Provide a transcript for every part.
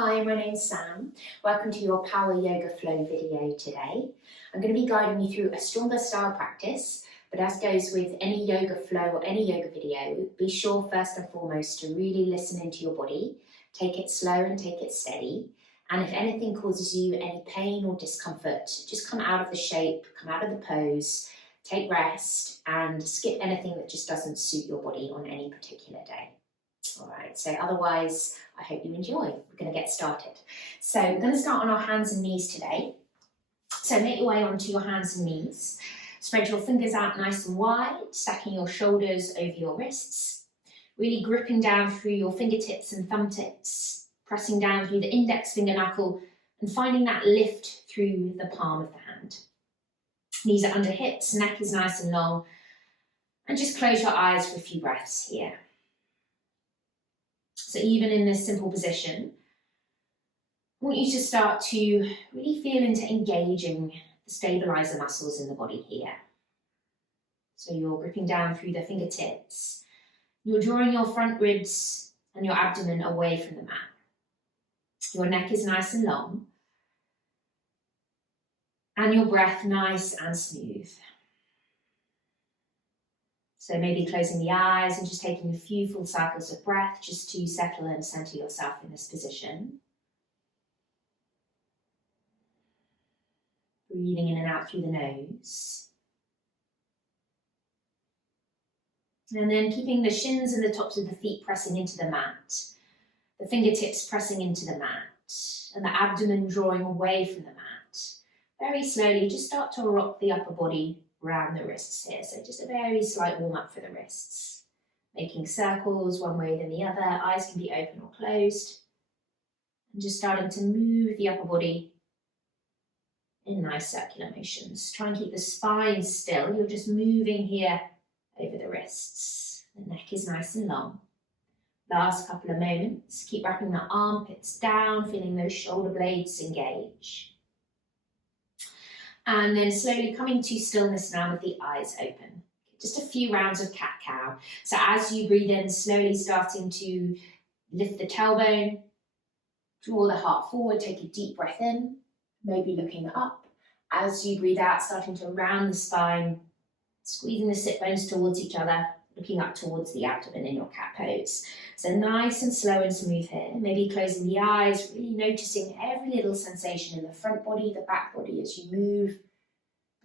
Hi, my name's Sam. Welcome to your Power Yoga Flow video today. I'm going to be guiding you through a stronger style practice, but as goes with any yoga flow or any yoga video, be sure first and foremost to really listen into your body, take it slow and take it steady. And if anything causes you any pain or discomfort, just come out of the shape, come out of the pose, take rest and skip anything that just doesn't suit your body on any particular day. All right, so otherwise, I hope you enjoy. We're going to get started. So we're going to start on our hands and knees today. So make your way onto your hands and knees. Spread your fingers out nice and wide, stacking your shoulders over your wrists. Really gripping down through your fingertips and thumb tips, pressing down through the index finger knuckle and finding that lift through the palm of the hand. Knees are under hips, neck is nice and long. And just close your eyes for a few breaths here. So even in this simple position, I want you to start to really feel into engaging the stabilizer muscles in the body here. So you're gripping down through the fingertips. You're drawing your front ribs and your abdomen away from the mat. Your neck is nice and long. And your breath nice and smooth. So maybe closing the eyes and just taking a few full cycles of breath just to settle and center yourself in this position. Breathing in and out through the nose. And then keeping the shins and the tops of the feet pressing into the mat, the fingertips pressing into the mat, and the abdomen drawing away from the mat. Very slowly, just start to rock the upper body around the wrists here, so just a very slight warm up for the wrists. Making circles one way then the other, eyes can be open or closed. And just starting to move the upper body in nice circular motions. Try and keep the spine still, you're just moving here over the wrists. The neck is nice and long. Last couple of moments, keep wrapping the armpits down, feeling those shoulder blades engage. And then slowly coming to stillness now with the eyes open. Just a few rounds of cat-cow. So as you breathe in, slowly starting to lift the tailbone, draw the heart forward, take a deep breath in, maybe looking up. As you breathe out, starting to round the spine, squeezing the sit bones towards each other, looking up towards the abdomen in your cat pose. So nice and slow and smooth here. Maybe closing the eyes, really noticing every little sensation in the front body, the back body as you move,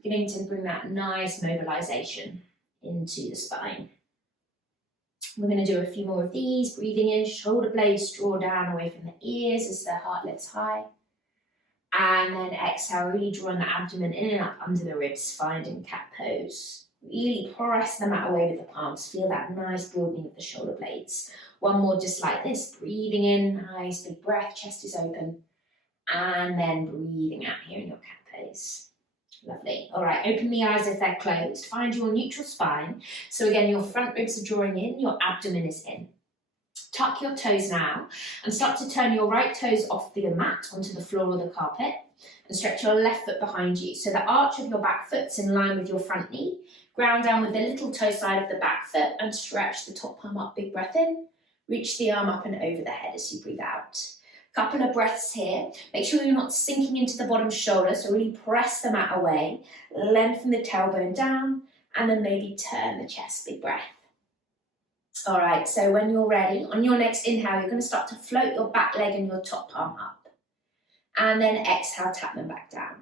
beginning to bring that nice mobilization into the spine. We're going to do a few more of these, breathing in, shoulder blades draw down away from the ears as the heart lifts high. And then exhale, really drawing the abdomen in and up under the ribs, finding cat pose. Really press the mat away with the palms. Feel that nice broadening of the shoulder blades. One more just like this. Breathing in, nice big breath, chest is open. And then breathing out here in your cat pose. Lovely. All right, open the eyes if they're closed. Find your neutral spine. So again, your front ribs are drawing in, your abdomen is in. Tuck your toes now and start to turn your right toes off the mat onto the floor or the carpet and stretch your left foot behind you. So the arch of your back foot's in line with your front knee. Ground down with the little toe side of the back foot and stretch the top palm up, big breath in. Reach the arm up and over the head as you breathe out. Couple of breaths here. Make sure you're not sinking into the bottom shoulder, so really press the mat away. Lengthen the tailbone down and then maybe turn the chest, big breath. All right, so when you're ready, on your next inhale, you're going to start to float your back leg and your top palm up. And then exhale, tap them back down.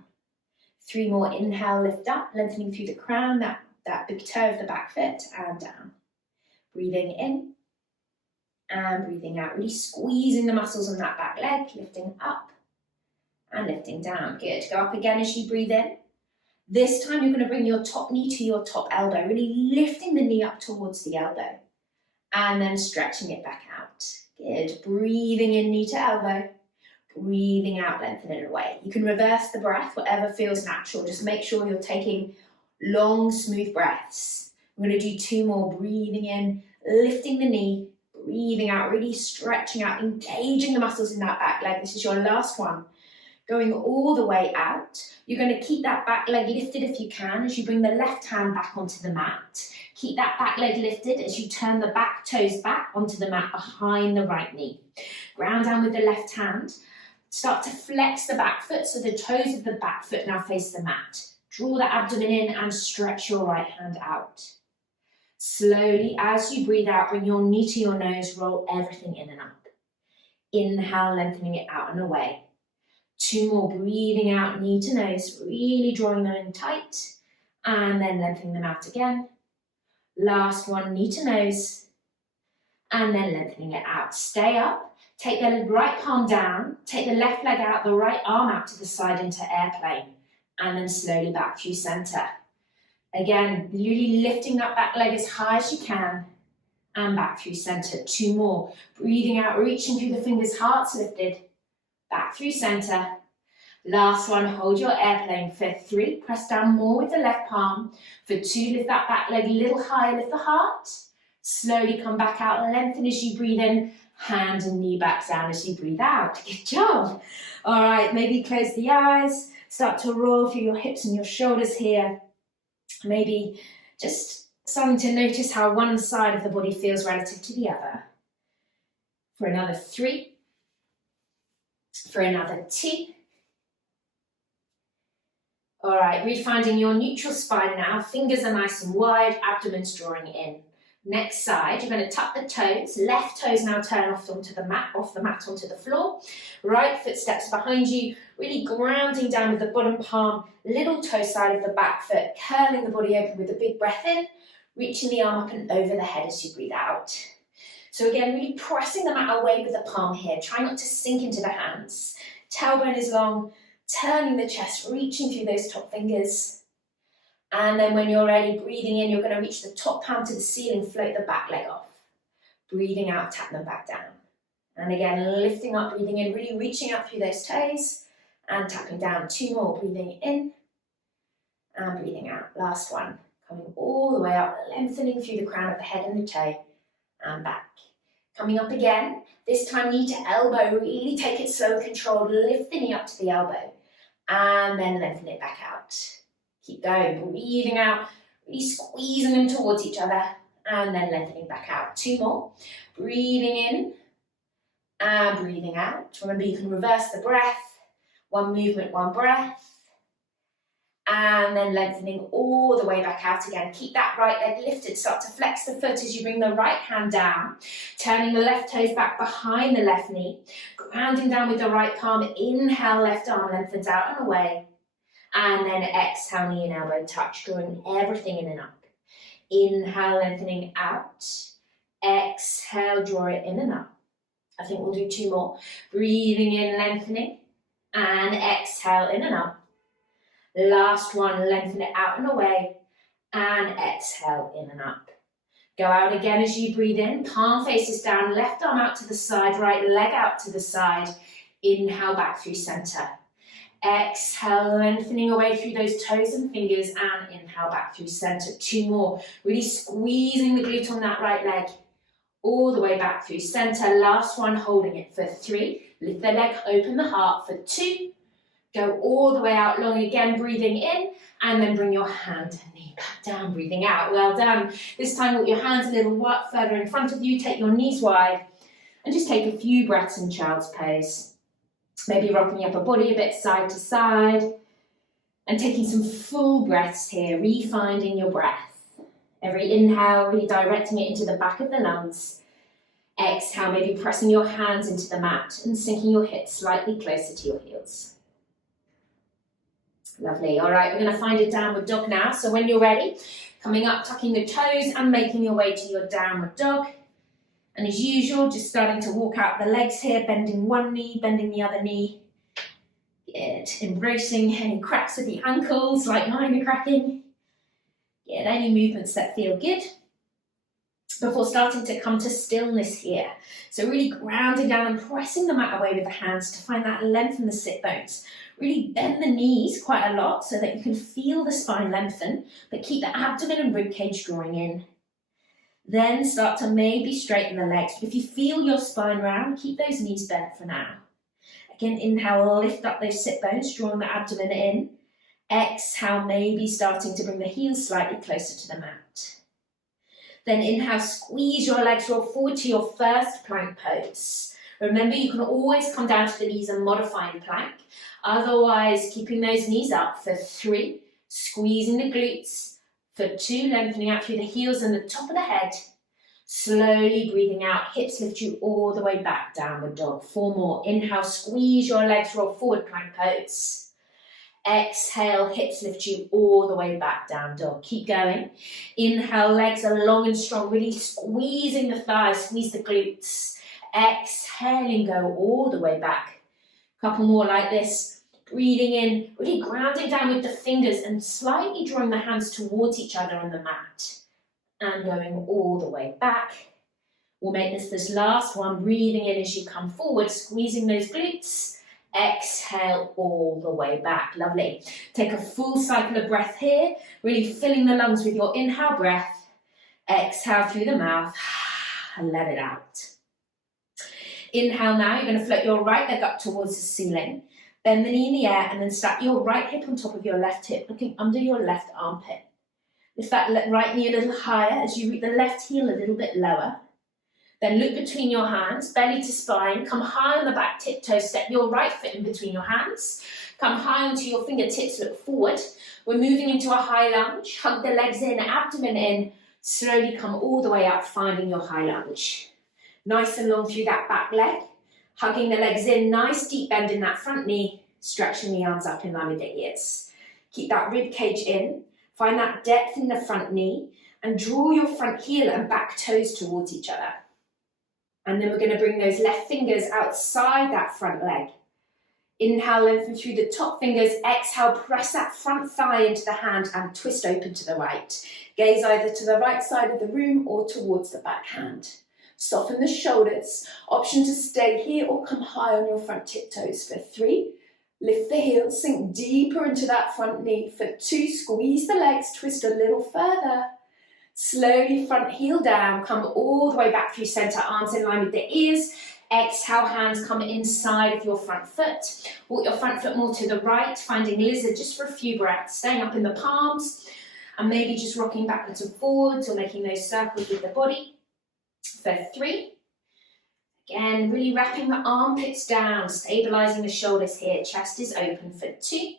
3 more, inhale, lift up, lengthening through the crown, that big toe of the back foot, and down. Breathing in and breathing out, really squeezing the muscles on that back leg, lifting up and lifting down. Good. Go up again as you breathe in. This time you're going to bring your top knee to your top elbow, really lifting the knee up towards the elbow and then stretching it back out. Good. Breathing in, knee to elbow. Breathing out, lengthening it away. You can reverse the breath, whatever feels natural. Just make sure you're taking long, smooth breaths. We're going to do 2 more. Breathing in, lifting the knee, breathing out, really stretching out, engaging the muscles in that back leg. This is your last one. Going all the way out. You're going to keep that back leg lifted if you can as you bring the left hand back onto the mat. Keep that back leg lifted as you turn the back toes back onto the mat behind the right knee. Ground down with the left hand. Start to flex the back foot so the toes of the back foot now face the mat. Draw the abdomen in and stretch your right hand out. Slowly, as you breathe out, bring your knee to your nose, roll everything in and up. Inhale, lengthening it out and away. 2 more, breathing out, knee to nose, really drawing them in tight, and then lengthening them out again. Last one, knee to nose, and then lengthening it out. Stay up, take the right palm down, take the left leg out, the right arm out to the side into airplane, and then slowly back through center. Again, really lifting that back leg as high as you can, and back through center. 2 more, breathing out, reaching through the fingers, hearts lifted, back through center. Last one, hold your airplane. For 3, press down more with the left palm. For 2, lift that back leg a little higher, lift the heart. Slowly come back out, lengthen as you breathe in, hand and knee back down as you breathe out. Good job. All right, maybe close the eyes, start to roll through your hips and your shoulders here. Maybe just starting to notice how one side of the body feels relative to the other. For another 3, for another 2. All right, refinding your neutral spine now. Fingers are nice and wide, abdomen's drawing in. Next side, you're going to tuck the toes. Left toes now turn off the mat onto the floor. Right foot steps behind you, really grounding down with the bottom palm, little toe side of the back foot, curling the body open with a big breath in, reaching the arm up and over the head as you breathe out. So again, really pressing the mat away with the palm here. Try not to sink into the hands. Tailbone is long, turning the chest, reaching through those top fingers. And then when you're ready, breathing in, you're going to reach the top palm to the ceiling, float the back leg off. Breathing out, tap them back down. And again, lifting up, breathing in, really reaching out through those toes and tapping down. 2 more, breathing in and breathing out. Last one, coming all the way up, lengthening through the crown of the head and the toe and back. Coming up again, this time knee to elbow, really take it slow and controlled, lift the knee up to the elbow and then lengthen it back out. Keep going, breathing out, really squeezing them towards each other and then lengthening back out. 2 more, breathing in and breathing out. Remember, you can reverse the breath, 1 movement, 1 breath, and then lengthening all the way back out again. Keep that right leg lifted, start to flex the foot as you bring the right hand down, turning the left toes back behind the left knee, grounding down with the right palm. Inhale, left arm lengthens out and away. And then exhale, knee and elbow touch, drawing everything in and up. Inhale, lengthening out. Exhale, draw it in and up. I think we'll do 2 more. Breathing in, lengthening. And exhale, in and up. Last one, lengthen it out and away. And exhale, in and up. Go out again as you breathe in. Palm faces down, left arm out to the side, right leg out to the side. Inhale, back through center. Exhale, lengthening away through those toes and fingers, and inhale back through center. 2 more, really squeezing the glute on that right leg, all the way back through center. Last one, holding it for 3. Lift the leg, open the heart for 2. Go all the way out long again, breathing in, and then bring your hand and knee back down, breathing out. Well done. This time with your hands a little further in front of you, take your knees wide, and just take a few breaths in child's pose. Maybe rocking the upper body a bit side to side and taking some full breaths here, refinding your breath. Every inhale, really directing it into the back of the lungs. Exhale, maybe pressing your hands into the mat and sinking your hips slightly closer to your heels. Lovely. All right, we're going to find a downward dog now. So when you're ready, coming up, tucking the toes and making your way to your downward dog. And as usual, just starting to walk out the legs here, bending one knee, bending the other knee. Good. Embracing any cracks of the ankles, like mine are cracking. Get any movements that feel good. Before starting to come to stillness here. So really grounding down and pressing the mat away with the hands to find that length in the sit bones. Really bend the knees quite a lot so that you can feel the spine lengthen, but keep the abdomen and ribcage drawing in. Then start to maybe straighten the legs. But if you feel your spine round, keep those knees bent for now. Again, inhale, lift up those sit bones, drawing the abdomen in. Exhale, maybe starting to bring the heels slightly closer to the mat. Then inhale, squeeze your legs, roll forward to your first plank pose. Remember, you can always come down to the knees and modify the plank. Otherwise, keeping those knees up for 3, squeezing the glutes, for 2, lengthening out through the heels and the top of the head. Slowly breathing out, hips lift you all the way back, downward dog. 4 more. Inhale, squeeze your legs, roll forward, plank pose. Exhale, hips lift you all the way back, down dog. Keep going. Inhale, legs are long and strong, really squeezing the thighs, squeeze the glutes. Exhaling, go all the way back. Couple more like this. Breathing in, really grounding down with the fingers and slightly drawing the hands towards each other on the mat. And going all the way back. We'll make this last one, breathing in as you come forward, squeezing those glutes. Exhale all the way back. Lovely. Take a full cycle of breath here, really filling the lungs with your inhale breath. Exhale through the mouth and let it out. Inhale now, you're going to float your right leg up towards the ceiling. Bend the knee in the air and then stack your right hip on top of your left hip, looking under your left armpit. Lift that right knee a little higher as you root the left heel a little bit lower. Then look between your hands, belly to spine. Come high on the back tiptoes. Step your right foot in between your hands. Come high onto your fingertips, look forward. We're moving into a high lunge. Hug the legs in, abdomen in. Slowly come all the way up, finding your high lunge. Nice and long through that back leg. Hugging the legs in, nice deep bend in that front knee. Stretching the arms up in line with the ears. Keep that rib cage in. Find that depth in the front knee and draw your front heel and back toes towards each other. And then we're going to bring those left fingers outside that front leg. Inhale, lengthen through the top fingers. Exhale, press that front thigh into the hand and twist open to the right. Gaze either to the right side of the room or towards the back hand. Soften the shoulders. Option to stay here or come high on your front tiptoes for 3. Lift the heels, sink deeper into that front knee. For 2, squeeze the legs, twist a little further. Slowly front heel down, come all the way back through center, arms in line with the ears. Exhale, hands come inside of your front foot. Walk your front foot more to the right, finding lizard just for a few breaths, staying up in the palms, and maybe just rocking backwards and forwards or making those circles with the body. For 3. Again, really wrapping the armpits down, stabilizing the shoulders here. Chest is open for 2.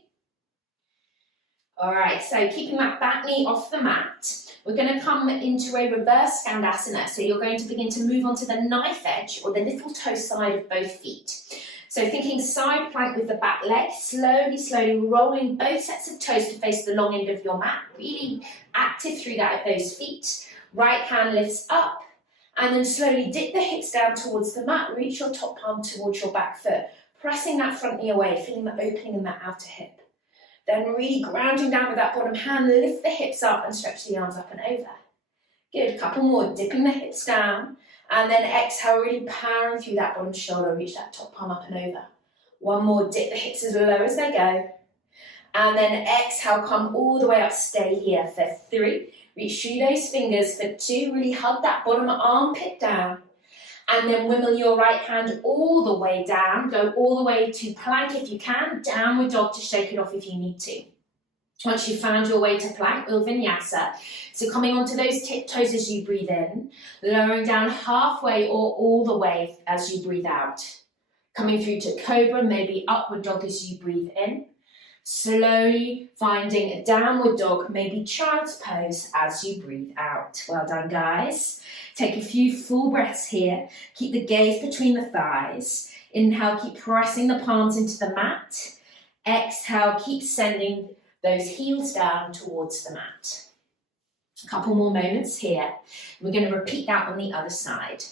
All right, so keeping that back knee off the mat, we're going to come into a reverse Skandasana. So you're going to begin to move onto the knife edge or the little toe side of both feet. So thinking side plank with the back leg, slowly rolling both sets of toes to face the long end of your mat. Really active through that of those feet. Right hand lifts up. And then slowly dip the hips down towards the mat, reach your top palm towards your back foot, pressing that front knee away, feeling the opening in that outer hip. Then really grounding down with that bottom hand, lift the hips up and stretch the arms up and over. Good, couple more, dipping the hips down, and then exhale, really powering through that bottom shoulder, reach that top palm up and over. 1 more, dip the hips as low as they go. And then exhale, come all the way up, stay here for 3. Reach through those fingers for 2, really hug that bottom armpit down. And then wimble your right hand all the way down, go all the way to plank if you can, downward dog to shake it off if you need to. Once you've found your way to plank, we'll vinyasa. So coming onto those tiptoes as you breathe in, lowering down halfway or all the way as you breathe out. Coming through to cobra, maybe upward dog as you breathe in. Slowly finding a downward dog, maybe child's pose as you breathe out. Well done, guys. Take a few full breaths here. Keep the gaze between the thighs. Inhale, keep pressing the palms into the mat. Exhale, keep sending those heels down towards the mat. A couple more moments here. We're going to repeat that on the other side.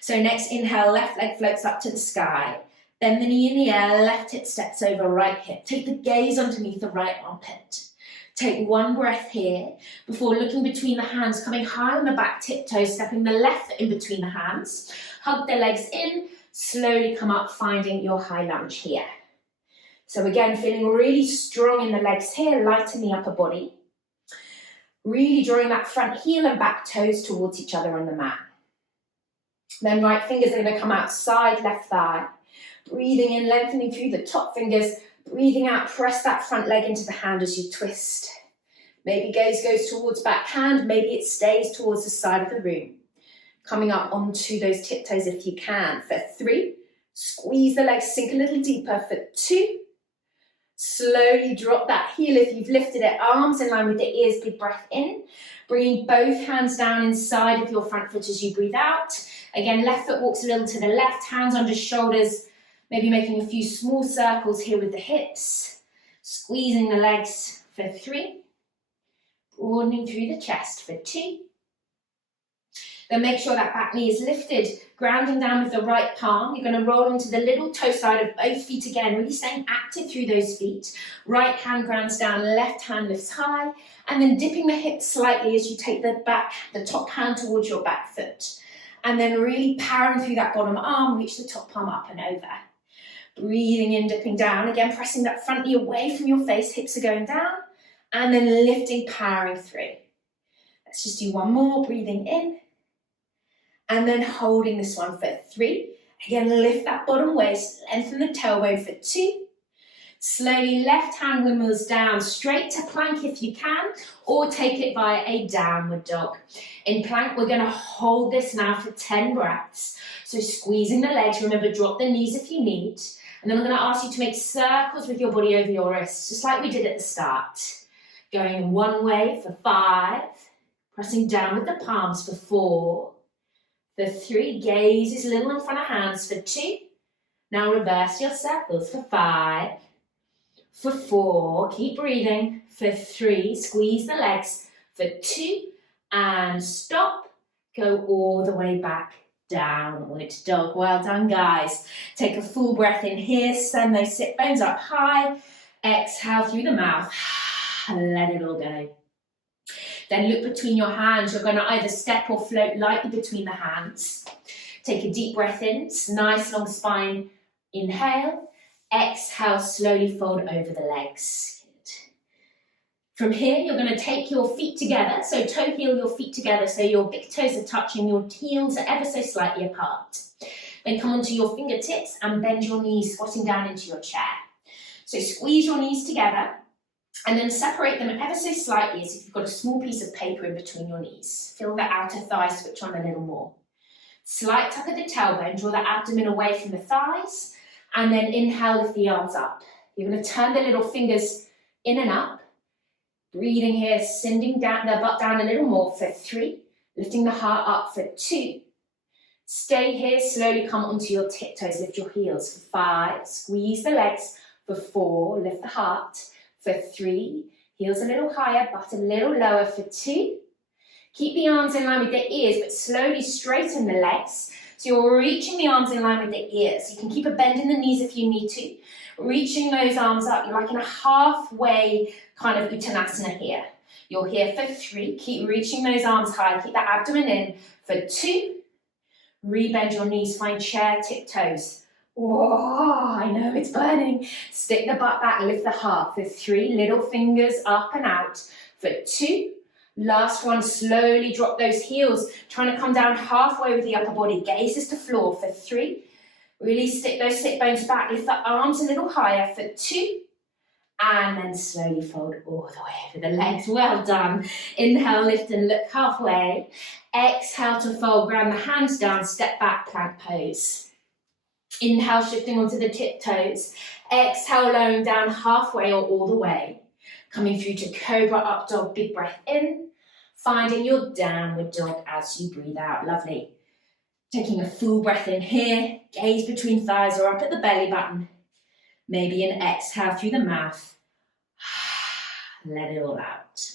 So next inhale, left leg floats up to the sky. Bend the knee in the air, left hip steps over right hip. Take the gaze underneath the right armpit. Take 1 breath here before looking between the hands, coming high on the back tiptoes, stepping the left foot in between the hands. Hug the legs in, slowly come up, finding your high lunge here. So again, feeling really strong in the legs here, light in the upper body. Really drawing that front heel and back toes towards each other on the mat. Then right fingers are going to come outside left thigh. Breathing in, lengthening through the top fingers. Breathing out, press that front leg into the hand as you twist. Maybe gaze goes towards backhand, maybe it stays towards the side of the room. Coming up onto those tiptoes if you can. For 3, squeeze the legs, sink a little deeper. For 2, slowly drop that heel if you've lifted it, arms in line with the ears, big breath in. Bringing both hands down inside of your front foot as you breathe out. Again, left foot walks a little to the left, hands under shoulders, maybe making a few small circles here with the hips. Squeezing the legs for 3. Broadening through the chest for 2. Then make sure that back knee is lifted, grounding down with the right palm. You're going to roll into the little toe side of both feet again, really staying active through those feet. Right hand grounds down, left hand lifts high, and then dipping the hips slightly as you take the top hand towards your back foot. And then really powering through that bottom arm, reach the top palm up and over. Breathing in, dipping down, again pressing that front knee away from your face, hips are going down, and then lifting, powering through. Let's just do one more, breathing in, and then holding this one for 3. Again, lift that bottom waist, lengthen the tailbone for 2. Slowly left hand windmills down, straight to plank if you can, or take it via a downward dog. In plank, we're going to hold this now for 10 breaths. So squeezing the legs, remember drop the knees if you need. And then I'm going to ask you to make circles with your body over your wrists, just like we did at the start. Going one way for 5, pressing down with the palms for 4, for 3, gaze is a little in front of hands for 2. Now reverse your circles for 5, for 4, keep breathing, for 3, squeeze the legs, for 2, and stop, go all the way back, downward dog. Well done, guys. Take a full breath in here, send those sit bones up high, exhale through the mouth, let it all go. Then look between your hands. You're going to either step or float lightly between the hands. Take a deep breath in, nice long spine, inhale. Exhale, slowly fold over the legs. Good. From here, you're going to take your feet together, so toe heel your feet together so your big toes are touching, your heels are ever so slightly apart. Then come onto your fingertips and bend your knees, squatting down into your chair. So squeeze your knees together and then separate them ever so slightly as if you've got a small piece of paper in between your knees. Feel the outer thigh switch on a little more. Slight tuck of the tailbone, draw the abdomen away from the thighs, and then inhale, lift the arms up. You're going to turn the little fingers in and up. Breathing here, sending down the butt down a little more for 3. Lifting the heart up for 2. Stay here, slowly come onto your tiptoes, lift your heels for 5. Squeeze the legs for 4, lift the heart for 3. Heels a little higher, butt a little lower for 2. Keep the arms in line with the ears, but slowly straighten the legs. So you're reaching the arms in line with the ears. You can keep a bend in the knees if you need to. Reaching those arms up, you're like in a halfway kind of Uttanasana here. You're here for 3. Keep reaching those arms high. Keep that abdomen in for 2. Rebend your knees, find chair tiptoes. Whoa, I know it's burning. Stick the butt back, lift the heart for 3. Little fingers up and out for 2. Last one, slowly drop those heels, trying to come down halfway with the upper body. Gazes to floor for 3. Really stick those sit bones back, lift the arms a little higher for 2. And then slowly fold all the way over the legs. Well done. Inhale, lift and look halfway. Exhale to fold, ground the hands down, step back, plank pose. Inhale, shifting onto the tiptoes. Exhale, lowering down halfway or all the way. Coming through to Cobra Up Dog, big breath in. Finding your downward dog as you breathe out. Lovely. Taking a full breath in here. Gaze between thighs or up at the belly button. Maybe an exhale through the mouth. Let it all out.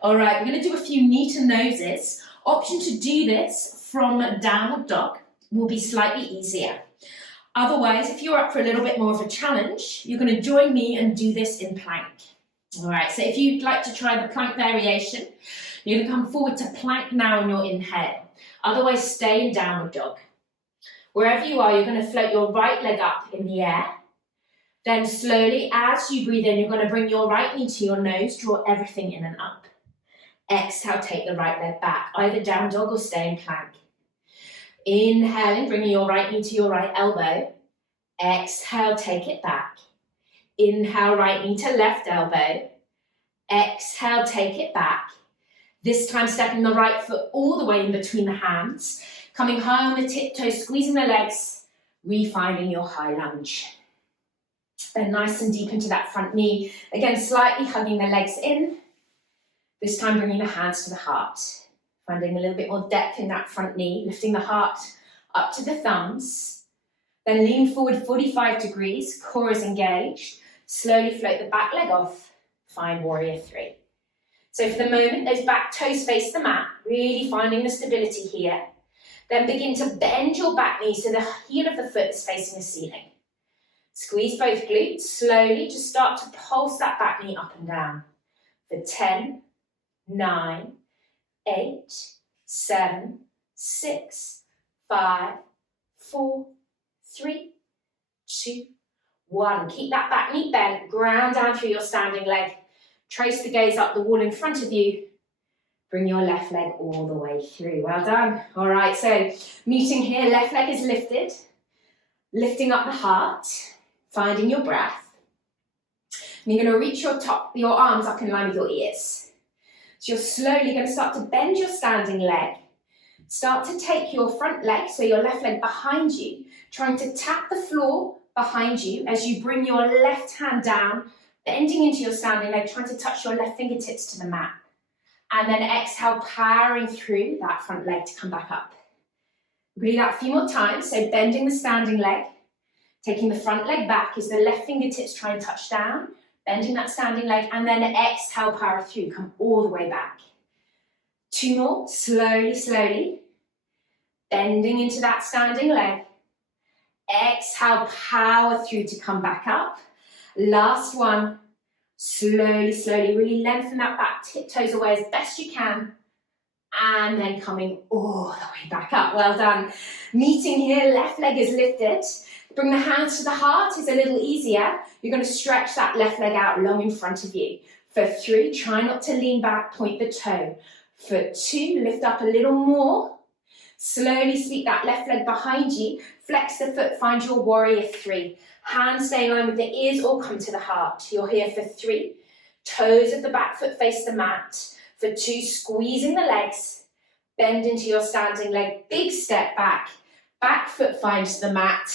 All right, we're going to do a few knee to noses. Option to do this from downward dog will be slightly easier. Otherwise, if you're up for a little bit more of a challenge, you're going to join me and do this in plank. All right, so if you'd like to try the plank variation, you're going to come forward to plank now on your inhale. Otherwise, stay in downward dog. Wherever you are, you're going to float your right leg up in the air. Then slowly, as you breathe in, you're going to bring your right knee to your nose, draw everything in and up. Exhale, take the right leg back, either down dog or stay in plank. Inhaling, bringing your right knee to your right elbow. Exhale, take it back. Inhale, right knee to left elbow. Exhale, take it back. This time stepping the right foot all the way in between the hands, coming high on the tiptoes, squeezing the legs, refinding your high lunge. Then nice and deep into that front knee. Again, slightly hugging the legs in. This time bringing the hands to the heart. Finding a little bit more depth in that front knee, lifting the heart up to the thumbs. Then lean forward 45 degrees, core is engaged. Slowly float the back leg off. Find warrior three. So for the moment, those back toes face the mat, really finding the stability here. Then begin to bend your back knee so the heel of the foot is facing the ceiling. Squeeze both glutes, slowly just start to pulse that back knee up and down. For 10, 9, 8, 7, 6, 5, 4, 3, 2, 1. Keep that back knee bent, ground down through your standing leg. Trace the gaze up the wall in front of you. Bring your left leg all the way through. Well done. All right, so meeting here, left leg is lifted. Lifting up the heart, finding your breath. And you're going to reach your arms up in line with your ears. So you're slowly going to start to bend your standing leg. Start to take your front leg, so your left leg behind you, trying to tap the floor behind you as you bring your left hand down, bending into your standing leg, trying to touch your left fingertips to the mat. And then exhale, powering through that front leg to come back up. We'll do that a few more times. So bending the standing leg, taking the front leg back as the left fingertips try and touch down, bending that standing leg, and then exhale, power through, come all the way back. 2 more, slowly, slowly. Bending into that standing leg. Exhale, power through to come back up. Last one. Slowly, slowly, really lengthen that back, tiptoes away as best you can. And then coming all the way back up. Well done. Meeting here, left leg is lifted. Bring the hands to the heart, is a little easier. You're going to stretch that left leg out long in front of you. For 3, try not to lean back, point the toe. For 2, lift up a little more. Slowly sweep that left leg behind you. Flex the foot, find your warrior 3. Hands stay in line with the ears or come to the heart. You're here for 3. Toes of the back foot face the mat. For 2, squeezing the legs. Bend into your standing leg. Big step back. Back foot finds the mat.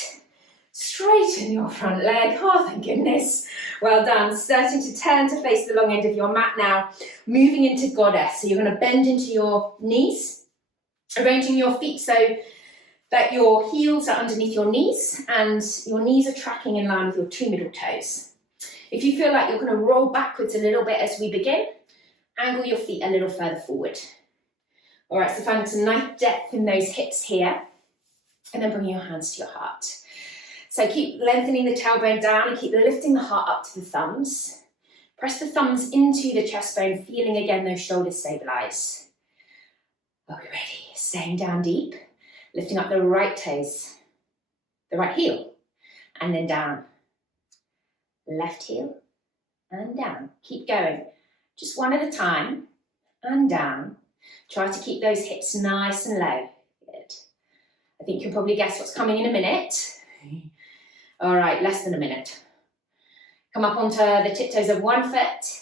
Straighten your front leg. Oh, thank goodness. Well done. Starting to turn to face the long end of your mat now. Moving into goddess. So you're going to bend into your knees. Arranging your feet so that your heels are underneath your knees and your knees are tracking in line with your 2 middle toes. If you feel like you're going to roll backwards a little bit as we begin, angle your feet a little further forward. All right, so finding some nice depth in those hips here, and then bringing your hands to your heart. So keep lengthening the tailbone down and keep lifting the heart up to the thumbs. Press the thumbs into the chest bone, feeling again those shoulders stabilize. Are we ready? Staying down deep, lifting up the right toes, the right heel, and then down. Left heel, and down. Keep going. Just one at a time, and down. Try to keep those hips nice and low. Good. I think you can probably guess what's coming in a minute. All right, less than a minute. Come up onto the tiptoes of one foot,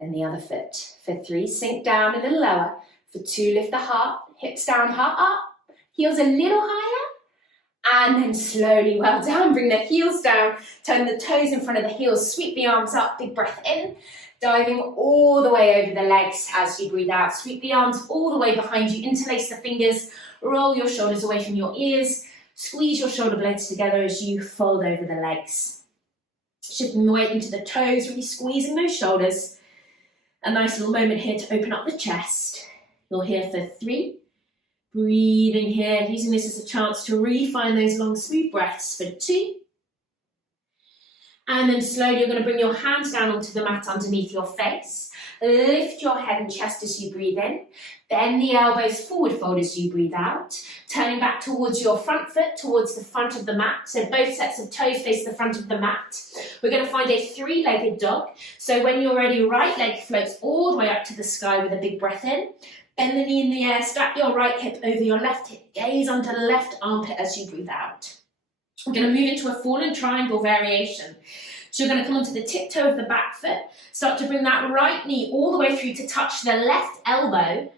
then the other foot. For 3, sink down a little lower. For 2, lift the heart, hips down, heart up, heels a little higher, and then slowly, well done, bring the heels down, turn the toes in front of the heels, sweep the arms up, big breath in, diving all the way over the legs as you breathe out. Sweep the arms all the way behind you, interlace the fingers, roll your shoulders away from your ears, squeeze your shoulder blades together as you fold over the legs. Shifting the weight into the toes, really squeezing those shoulders. A nice little moment here to open up the chest. You're here for 3. Breathing here, using this as a chance to really find those long, smooth breaths. For 2. And then slowly you're going to bring your hands down onto the mat underneath your face. Lift your head and chest as you breathe in. Bend the elbows forward, fold as you breathe out. Turning back towards your front foot, towards the front of the mat. So both sets of toes face the front of the mat. We're going to find a 3-legged dog. So when you're ready, right leg floats all the way up to the sky with a big breath in. Bend the knee in the air, stack your right hip over your left hip. Gaze under the left armpit as you breathe out. We're going to move into a fallen triangle variation. So you're going to come onto the tiptoe of the back foot, start to bring that right knee all the way through to touch the left elbow.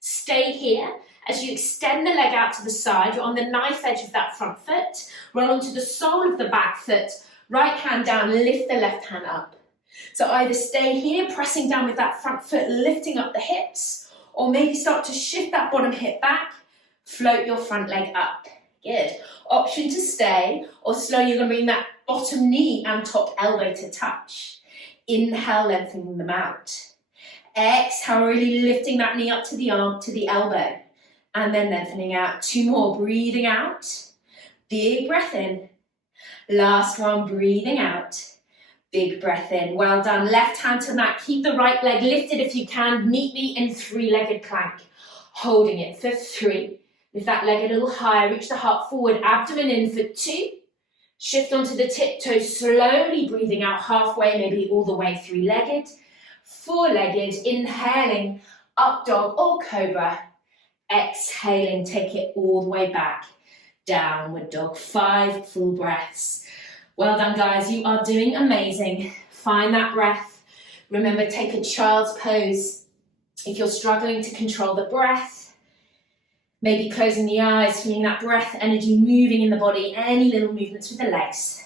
Stay here. As you extend the leg out to the side, you're on the knife edge of that front foot. Roll onto the sole of the back foot. Right hand down, lift the left hand up. So either stay here, pressing down with that front foot, lifting up the hips, or maybe start to shift that bottom hip back, float your front leg up. Good. Option to stay, or slow, you're going to bring that bottom knee and top elbow to touch. Inhale, lengthening them out. Exhale, really lifting that knee up to the arm, to the elbow. And then lengthening out. 2 more, breathing out. Big breath in. Last one, breathing out. Big breath in. Well done. Left hand to mat. Keep the right leg lifted if you can, neatly in 3-legged plank. Holding it for 3. Lift that leg a little higher. Reach the heart forward. Abdomen in for 2. Shift onto the tiptoes, slowly breathing out halfway, maybe all the way 3-legged. 4-legged. Inhaling, up dog or cobra. Exhaling, take it all the way back. Downward dog. 5 full breaths. Well done, guys. You are doing amazing. Find that breath. Remember, take a child's pose. If you're struggling to control the breath, maybe closing the eyes, feeling that breath energy moving in the body. Any little movements with the legs.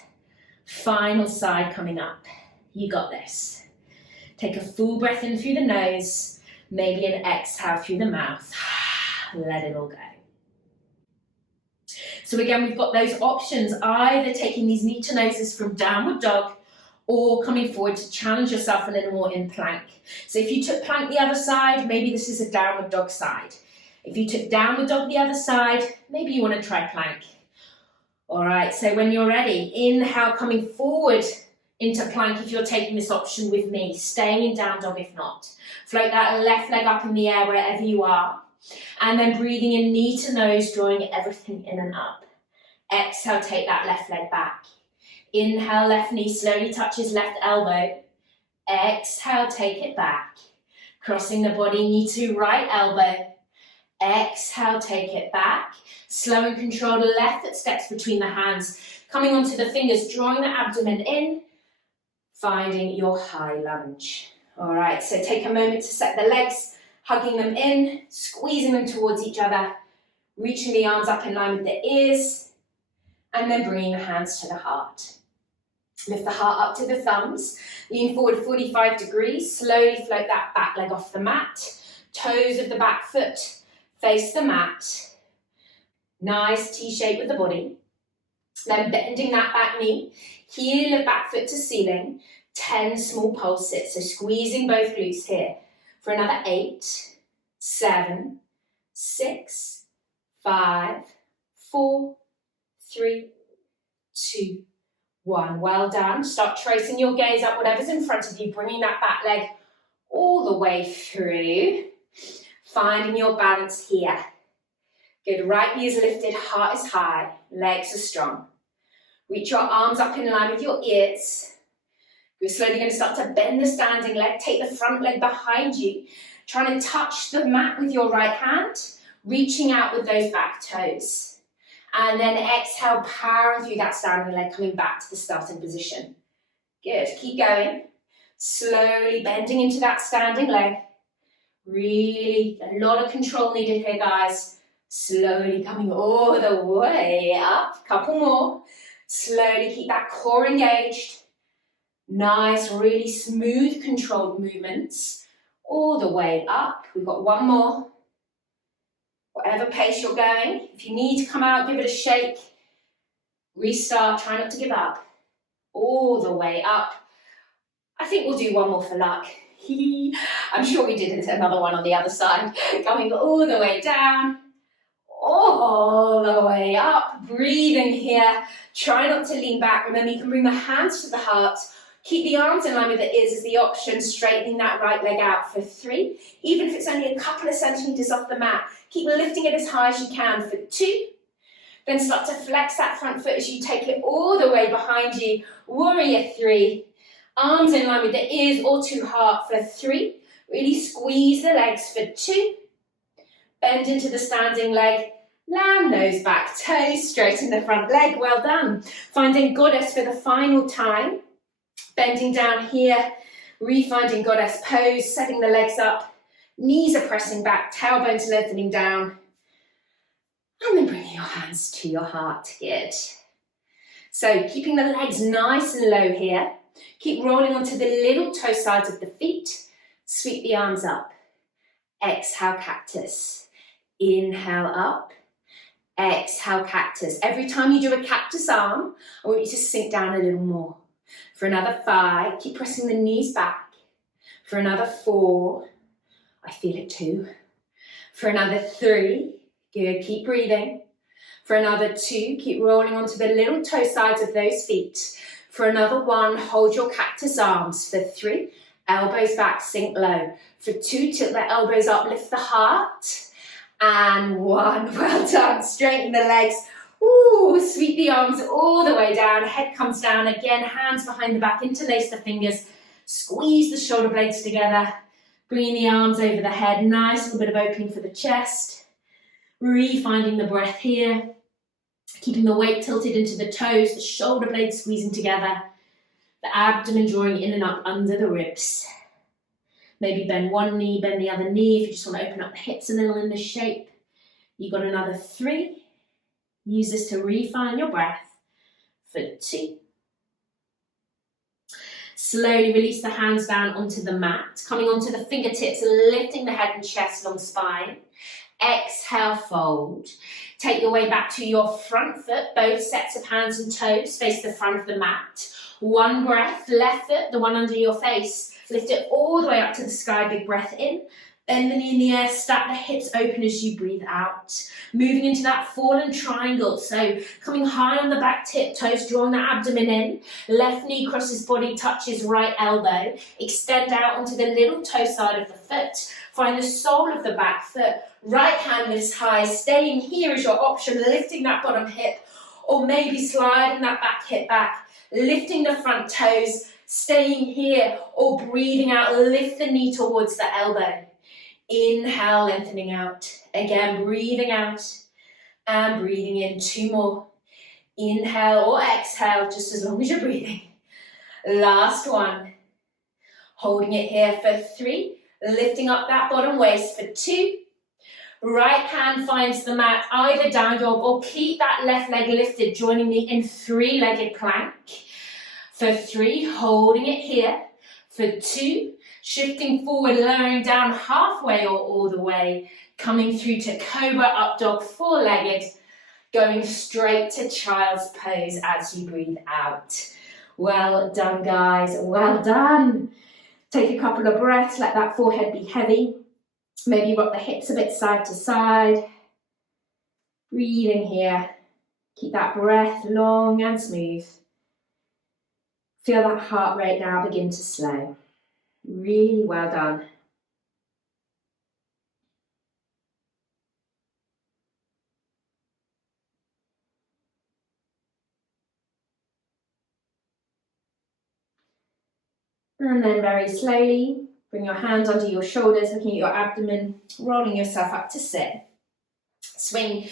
Final side coming up. You got this. Take a full breath in through the nose. Maybe an exhale through the mouth. Let it all go. So again, we've got those options, either taking these knee to noses from downward dog or coming forward to challenge yourself a little more in plank. So if you took plank the other side, maybe this is a downward dog side. If you took downward dog the other side, maybe you want to try plank. All right, so when you're ready, inhale, coming forward into plank if you're taking this option with me, staying in down dog if not. Float that left leg up in the air wherever you are. And then breathing in knee to nose, drawing everything in and up. Exhale, take that left leg back. Inhale, left knee slowly touches left elbow. Exhale, take it back. Crossing the body, knee to right elbow. Exhale, take it back. Slow and controlled left foot steps between the hands. Coming onto the fingers, drawing the abdomen in. Finding your high lunge. All right, so take a moment to set the legs, hugging them in, squeezing them towards each other, reaching the arms up in line with the ears, and then bringing the hands to the heart. Lift the heart up to the thumbs, lean forward 45 degrees, slowly float that back leg off the mat, toes of the back foot face the mat, nice T-shape with the body, then bending that back knee, heel of back foot to ceiling, 10 small pulses, so squeezing both glutes here for another 8, 7, 6, 5, 4, 3, 2, 1. Well done. Start tracing your gaze up, whatever's in front of you, bringing that back leg all the way through, finding your balance here. Good. Right knee is lifted, heart is high, legs are strong. Reach your arms up in line with your ears. You're slowly going to start to bend the standing leg, take the front leg behind you, trying to touch the mat with your right hand, reaching out with those back toes. And then exhale, powering through that standing leg, coming back to the starting position. Good, keep going. Slowly bending into that standing leg. Really, a lot of control needed here, guys. Slowly coming all the way up, couple more. Slowly keep that core engaged. Nice, really smooth, controlled movements all the way up. We've got one more. Whatever pace you're going, if you need to come out, give it a shake. Restart, try not to give up. All the way up. I think we'll do one more for luck. I'm sure we did another one on the other side. Coming all the way down. All the way up. Breathing here. Try not to lean back. Remember, you can bring the hands to the heart. Keep the arms in line with the ears as the option, straightening that right leg out for 3. Even if it's only a couple of centimeters off the mat, keep lifting it as high as you can for 2. Then start to flex that front foot as you take it all the way behind you. Warrior 3. Arms in line with the ears or to heart for 3. Really squeeze the legs for 2. Bend into the standing leg. Land those back toes, straighten the front leg. Well done. Finding goddess for the final time. Bending down here, refinding goddess pose, setting the legs up, knees are pressing back, tailbones lengthening down, and then bringing your hands to your heart. Good. So keeping the legs nice and low here. Keep rolling onto the little toe sides of the feet. Sweep the arms up. Exhale, cactus. Inhale up. Exhale, cactus. Every time you do a cactus arm, I want you to sink down a little more. For another 5, keep pressing the knees back. For another 4, I feel it too. For another 3, good, keep breathing. For another 2, keep rolling onto the little toe sides of those feet. For another 1, hold your cactus arms. For 3, elbows back, sink low. For 2, tilt the elbows up, lift the heart. And 1, well done, straighten the legs. Ooh, sweep the arms all the way down, head comes down again, hands behind the back, interlace the fingers, squeeze the shoulder blades together, bringing the arms over the head, nice little bit of opening for the chest, refinding the breath here, keeping the weight tilted into the toes, the shoulder blades squeezing together, the abdomen drawing in and up under the ribs. Maybe bend one knee, bend the other knee if you just want to open up the hips a little in this shape. You've got another 3. Use this to refine your breath. For 2. Slowly release the hands down onto the mat, coming onto the fingertips, lifting the head and chest along spine. Exhale, fold. Take your way back to your front foot, both sets of hands and toes face the front of the mat. 1 breath, left foot, the one under your face. Lift it all the way up to the sky, big breath in. Bend the knee in the air, stack the hips open as you breathe out. Moving into that fallen triangle, so coming high on the back tiptoes, drawing the abdomen in. Left knee crosses body, touches right elbow. Extend out onto the little toe side of the foot. Find the sole of the back foot. Right hand lifts high, staying here is your option, lifting that bottom hip, or maybe sliding that back hip back, lifting the front toes, staying here, or breathing out, lift the knee towards the elbow. Inhale, lengthening out. Again, breathing out and breathing in. 2 more. Inhale or exhale, just as long as you're breathing. Last one. Holding it here for 3. Lifting up that bottom waist for 2. Right hand finds the mat, either down dog or keep that left leg lifted, joining me in 3-legged plank. For 3, holding it here. For 2, shifting forward, lowering down halfway or all the way, coming through to Cobra Up Dog, 4-legged, going straight to Child's Pose as you breathe out. Well done, guys, well done. Take a couple of breaths, let that forehead be heavy. Maybe rock the hips a bit side to side. Breathing here. Keep that breath long and smooth. Feel that heart rate now begin to slow. Really well done. And then very slowly, bring your hands onto your shoulders, looking at your abdomen, rolling yourself up to sit. Swing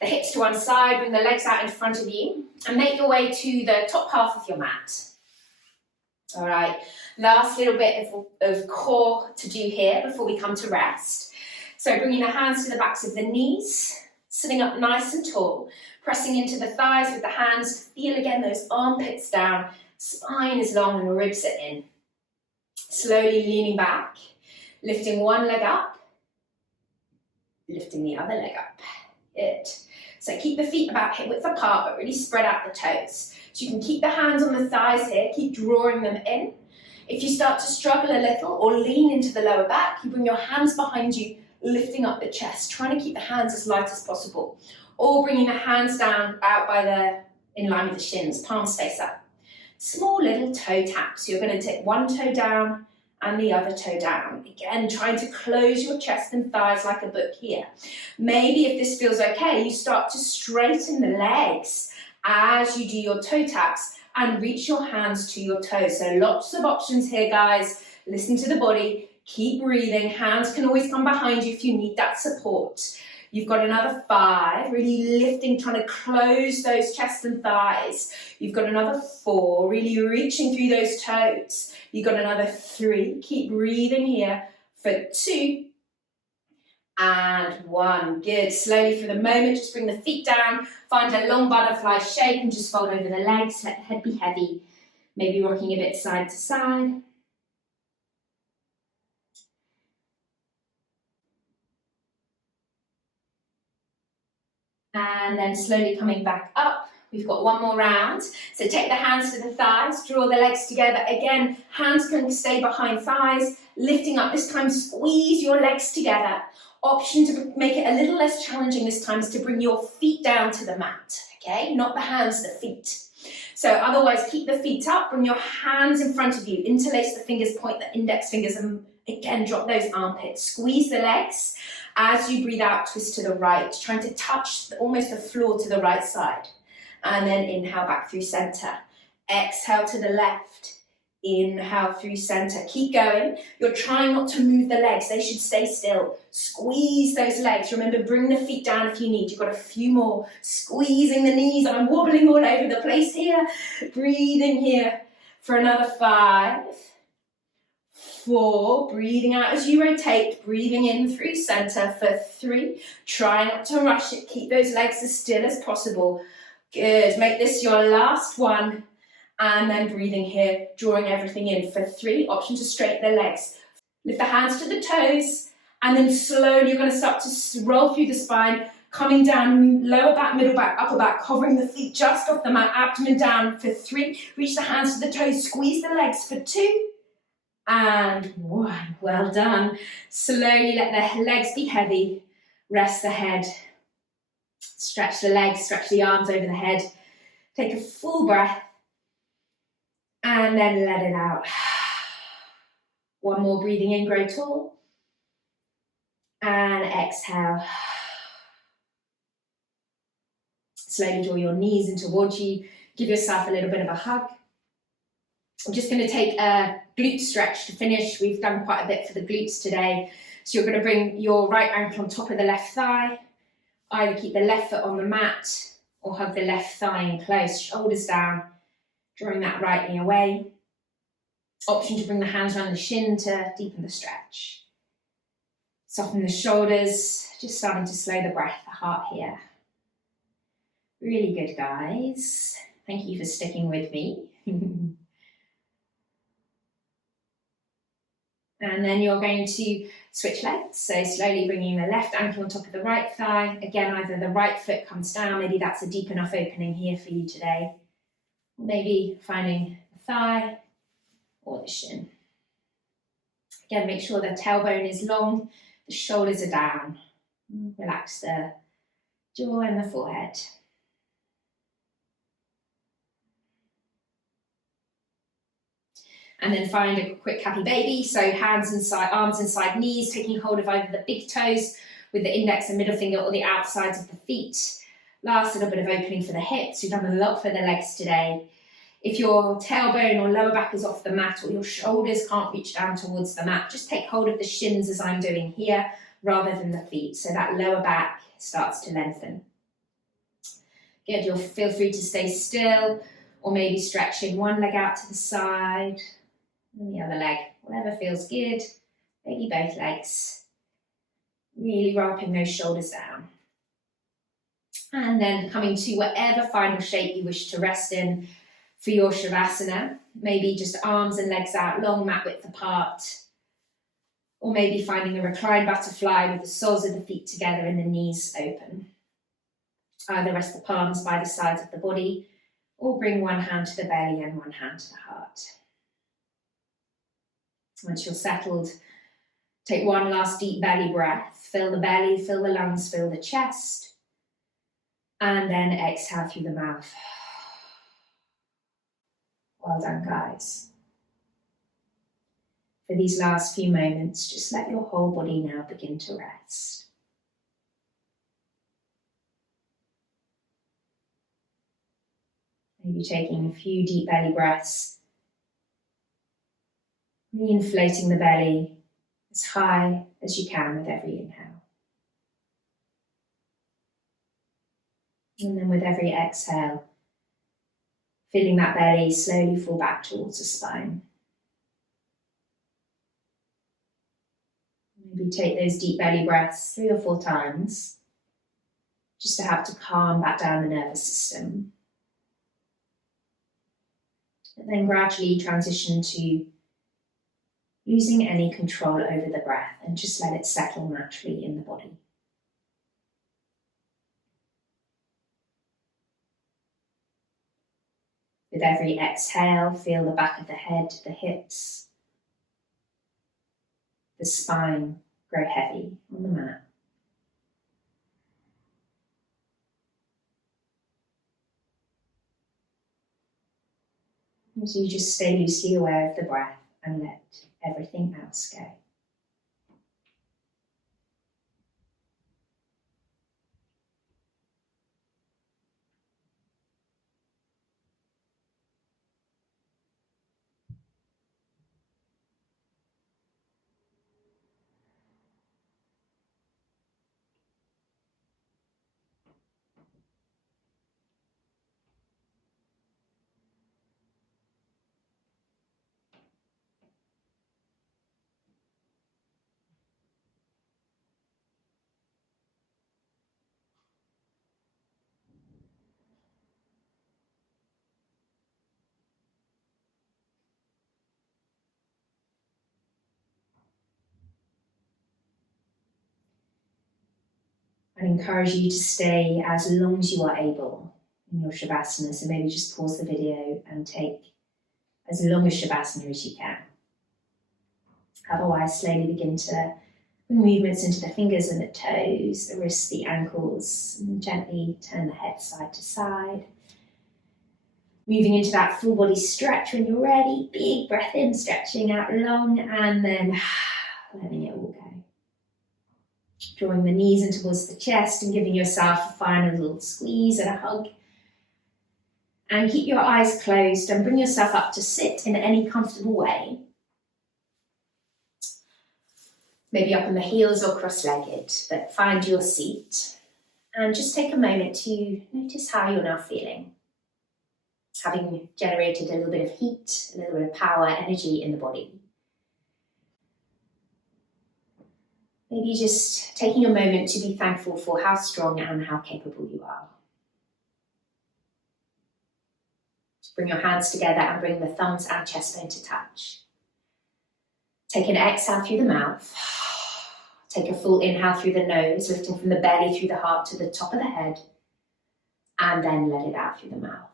the hips to one side, bring the legs out in front of you, and make your way to the top half of your mat. All right, last little bit of core to do here before we come to rest. So bringing the hands to the backs of the knees, sitting up nice and tall, pressing into the thighs with the hands, feel again those armpits down, spine is long and ribs are in. Slowly leaning back, lifting one leg up, lifting the other leg up. Good. So keep the feet about hip width apart, but really spread out the toes. So you can keep the hands on the thighs here, keep drawing them in. If you start to struggle a little or lean into the lower back, you bring your hands behind you, lifting up the chest, trying to keep the hands as light as possible. Or bringing the hands down out in line with the shins, palms face up. Small little toe taps. You're going to take one toe down and the other toe down. Again, trying to close your chest and thighs like a book here. Maybe if this feels okay, you start to straighten the legs as you do your toe taps and reach your hands to your toes. So lots of options here, guys. Listen to the body, keep breathing. Hands can always come behind you if you need that support. You've got another 5, really lifting, trying to close those chest and thighs. You've got another 4, really reaching through those toes. You've got another 3, keep breathing here for 2 and 1. Good, slowly for the moment, just bring the feet down, find a long butterfly shape and just fold over the legs, let the head be heavy, maybe rocking a bit side to side. And then slowly coming back up. We've got one more round. So take the hands to the thighs, draw the legs together. Again, hands can stay behind thighs, lifting up. This time, squeeze your legs together. Option to make it a little less challenging this time is to bring your feet down to the mat, okay? Not the hands, the feet. So otherwise, keep the feet up, bring your hands in front of you, interlace the fingers, point the index fingers, and again, drop those armpits. Squeeze the legs. As you breathe out, twist to the right, trying to touch almost the floor to the right side. And then inhale back through center. Exhale to the left. Inhale through center. Keep going. You're trying not to move the legs. They should stay still. Squeeze those legs. Remember, bring the feet down if you need. You've got a few more. Squeezing the knees. I'm wobbling all over the place here. Breathing here for another 5. 4, breathing out as you rotate, breathing in through center for 3. Try not to rush it, keep those legs as still as possible. Good, make this your last one. And then breathing here, drawing everything in for 3. Option to straighten the legs. Lift the hands to the toes, and then slowly you're going to start to roll through the spine, coming down, lower back, middle back, upper back, hovering the feet just off the mat, abdomen down for 3. Reach the hands to the toes, squeeze the legs for 2. And 1, well done. Slowly let the legs be heavy. Rest the head. Stretch the legs, stretch the arms over the head. Take a full breath. And then let it out. One more, breathing in, grow tall. And exhale. Slowly draw your knees in towards you. Give yourself a little bit of a hug. I'm just going to take a glute stretch to finish. We've done quite a bit for the glutes today. So you're going to bring your right ankle on top of the left thigh. Either keep the left foot on the mat or hug the left thigh in close. Shoulders down, drawing that right knee away. Option to bring the hands around the shin to deepen the stretch. Soften the shoulders, just starting to slow the breath, the heart here. Really good, guys. Thank you for sticking with me. And then you're going to switch legs. So slowly bringing the left ankle on top of the right thigh. Again, either the right foot comes down. Maybe that's a deep enough opening here for you today. Maybe finding the thigh or the shin. Again, make sure the tailbone is long, the shoulders are down. Relax the jaw and the forehead. And then find a quick happy baby. So hands inside, arms inside knees, taking hold of either the big toes with the index and middle finger or the outsides of the feet. Last little bit of opening for the hips. We've done a lot for the legs today. If your tailbone or lower back is off the mat or your shoulders can't reach down towards the mat, just take hold of the shins as I'm doing here rather than the feet. So that lower back starts to lengthen. Good, you'll feel free to stay still or maybe stretching one leg out to the side and the other leg, whatever feels good. Maybe both legs. Really wrapping those shoulders down. And then coming to whatever final shape you wish to rest in for your Shavasana. Maybe just arms and legs out, long mat width apart. Or maybe finding a reclined butterfly with the soles of the feet together and the knees open. Either rest the palms by the sides of the body or bring one hand to the belly and one hand to the heart. Once you're settled, take one last deep belly breath. Fill the belly, fill the lungs, fill the chest. And then exhale through the mouth. Well done, guys. For these last few moments, just let your whole body now begin to rest. Maybe taking a few deep belly breaths. Reinflating the belly as high as you can with every inhale. And then with every exhale, feeling that belly slowly fall back towards the spine. Maybe take those deep belly breaths 3 or 4 times, just to help to calm back down the nervous system. And then gradually transition to losing any control over the breath and just let it settle naturally in the body. With every exhale, feel the back of the head, the hips, the spine grow heavy on the mat. So you just stay loosely aware of the breath and let everything else go. I encourage you to stay as long as you are able in your Shavasana. So maybe just pause the video and take as long as Shavasana as you can. Otherwise, slowly begin to bring movements into the fingers and the toes, the wrists, the ankles, and gently turn the head side to side. Moving into that full body stretch when you're ready. Big breath in, stretching out long, and then letting it all go. Drawing the knees in towards the chest and giving yourself a final little squeeze and a hug. And keep your eyes closed and bring yourself up to sit in any comfortable way. Maybe up on the heels or cross-legged, but find your seat. And just take a moment to notice how you're now feeling. Having generated a little bit of heat, a little bit of power, energy in the body. Maybe just taking a moment to be thankful for how strong and how capable you are. Bring your hands together and bring the thumbs and chest bone to touch. Take an exhale through the mouth. Take a full inhale through the nose, lifting from the belly through the heart to the top of the head. And then let it out through the mouth.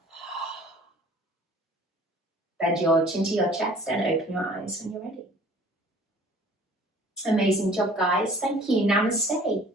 Bend your chin to your chest and open your eyes when you're ready. Amazing job, guys. Thank you. Namaste.